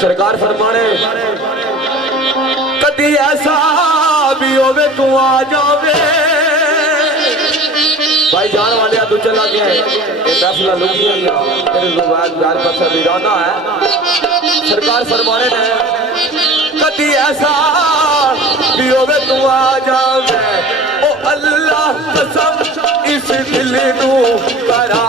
सरकार फरमाने कदी ऐसा भी होवे तू आ जावे भाई जान वाले तू चला गया है फैसला लुकी तेरे यार पर वीराना है। सरकार फरमाने ने कदी ऐसा भी होवे तू आ जावे ओ अल्लाह कसम इस दिल नू करा